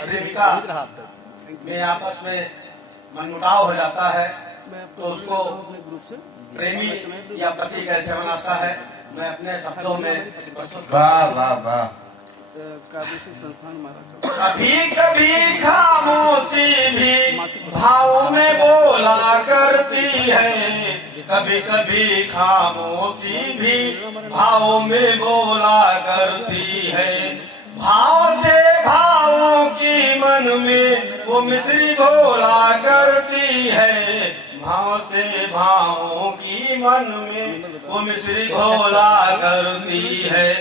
प्रेमिका में आपस में मनमुटाव हो जाता है तो उसको प्रेमी या पति कैसे मनाता है, मैं अपने शब्दों में वाह वाह वाह। कभी कभी खामोशी भी भाव में बोला करती है, कभी कभी खामोशी भी भाव में बोला करती है। भाव से भावों की मन में वो मिश्री घोला करती है, भाव से भावों की मन में वो मिश्री घोला करती है।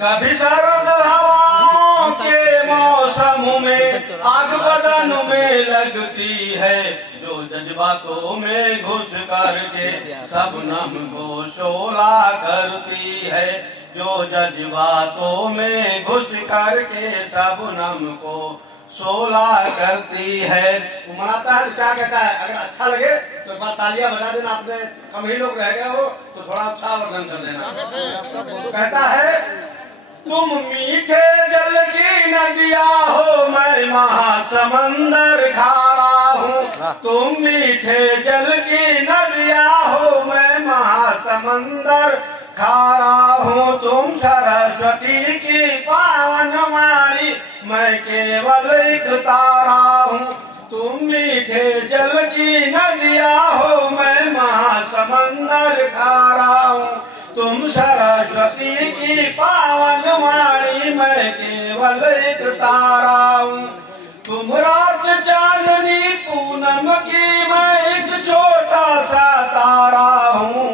कभी सर्द हवाओं के मौसम में आग बदन में लगती है, जो जज्बातों में घुस करके शबनम को शोला करती है, जो जज्बातों में घुस करके शबनम को शोला करती है। वो मनाता है तो क्या कहता है, अगर अच्छा लगे तो एक बार तालियां बजा देना, आपने कम ही लोग रह गए हो तो थोड़ा अच्छा वर्णन कर देना। कहता है तुम मीठे जल की नदिया हो, मैं महासमंदर खारा हूँ। तुम मीठे जल की नदिया हो, मैं महासमंदर खारा हूँ। तुम सरस्वती की पावन वाणी, मैं केवल एक तारा हूँ। तुम मीठे जल की नदिया हो, मैं महासमंदर खारा हूँ। तुम सरस्वती की पावन वाणी, मैं केवल एक तारा हूँ। तुम रात चांदनी पूनम की, मैं एक छोटा सा तारा हूँ।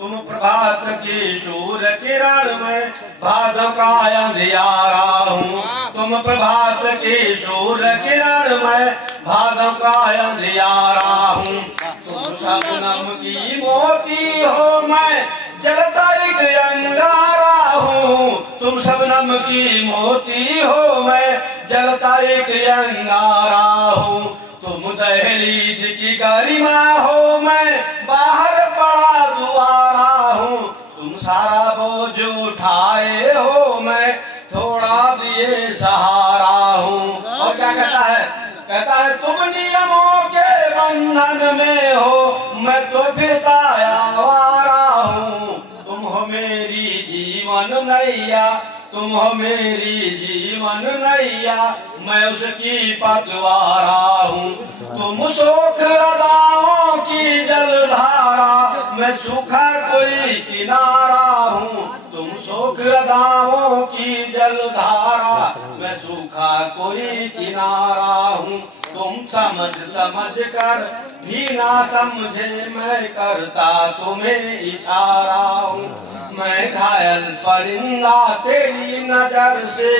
तुम प्रभात की सूर्य किरण, मैं भादव का अंधियारा हूँ। तुम प्रभात की सूर्य किरण, मैं भादव का अंधियारा हूँ। तुम शबनम की मोती हो, मैं जलता एक अंगारा हूँ। तुम शबनम की मोती हो, मैं जलता एक अंगारा हूँ। तुम दहलीज की गरिमा हो, मैं बाहर पड़ा दुआरा हूँ। तुम सारा बोझ उठाए हो, मैं थोड़ा दिए सहारा हूँ। और क्या कहता है, कहता है तुम नियमों के बंधन में हो, मैं तो फिर आवारा हूँ। तुम हो मेरी जीवन नैया, तुम हो मेरी जीवन नैया, मैं उसकी पतवारा हूँ। तुम शोक अदाओं की जलधारा, मैं सूखा कोई किनारा हूँ। तुम शोक अदाओं की जलधारा, मैं सूखा कोई किनारा हूँ। तुम समझ समझ कर भी ना समझे, मैं करता तुम्हें इशारा हूँ। मैं घायल परिंदा तेरी नजर से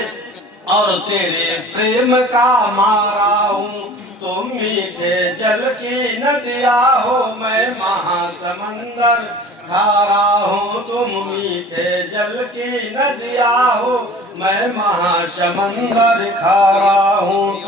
और तेरे प्रेम का मारा हूँ। तुम मीठे जल की नदिया हो, मैं महासमंदर खारा हूँ। तुम मीठे जल की नदिया हो, मैं महासमंदर खारा हूँ।